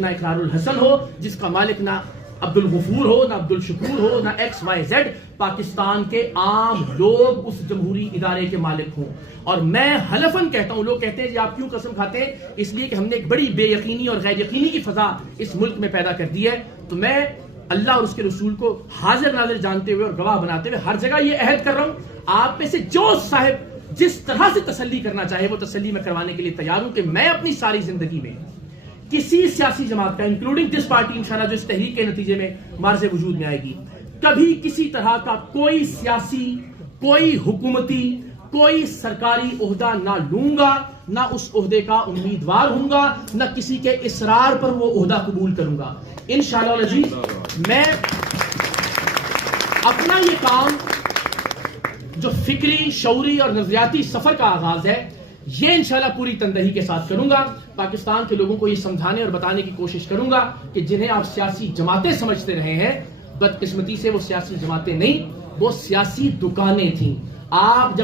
ना इकरारुल हसन हो, जिसका मालिक ना अब्दुल गफूर हो, ना अब्दुल शकूर हो, ना XYZ, पाकिस्तान के आम लोग उस जमहूरी इदारे के मालिक हों। और मैं हलफन कहता हूं, लोग कहते हैं जी आप क्यों कसम खाते हैं, इसलिए कि हमने एक बड़ी बेयकीनी और गैर यकीनी की फजा इस मुल्क में पैदा कर दी है। तो मैं अल्लाह और उसके रसूल को हाजिर नाजिर जानते हुए और गवाह बनाते हुए हर जगह ये अहद कर रहा हूं, आप में से जो साहिब जिस तरह से तसल्ली करना चाहे वो तसल्ली में करवाने के लिए तैयार हूं कि मैं अपनी सारी जिंदगी में किसी सियासी जमात का, इंक्लूडिंग दिस पार्टी इंशाल्लाह जो इस तहरीक के नतीजे में मार्ज़े वजूद में आएगी, कभी किसी तरह का कोई सियासी, कोई हुकूमती, कोई सरकारी ओहदा ना लूंगा, ना उस ओहदे का उम्मीदवार हूंगा, ना किसी के इसरार पर वो ओहदा कबूल करूंगा। इंशाअल्लाह अज़ीज़ मैं अपना ये काम जो फिक्री, शऊरी और नजरियाती सफर का आगाज है, ये इंशाल्लाह पूरी तंदही के साथ करूंगा। पाकिस्तान के लोगों को ये समझाने और बताने की कोशिश करूंगा कि जिन्हें आप सियासी जमातें समझते रहे हैं, बदकिस्मती से वो सियासी जमातें नहीं, वो सियासी दुकानें थी। आप जब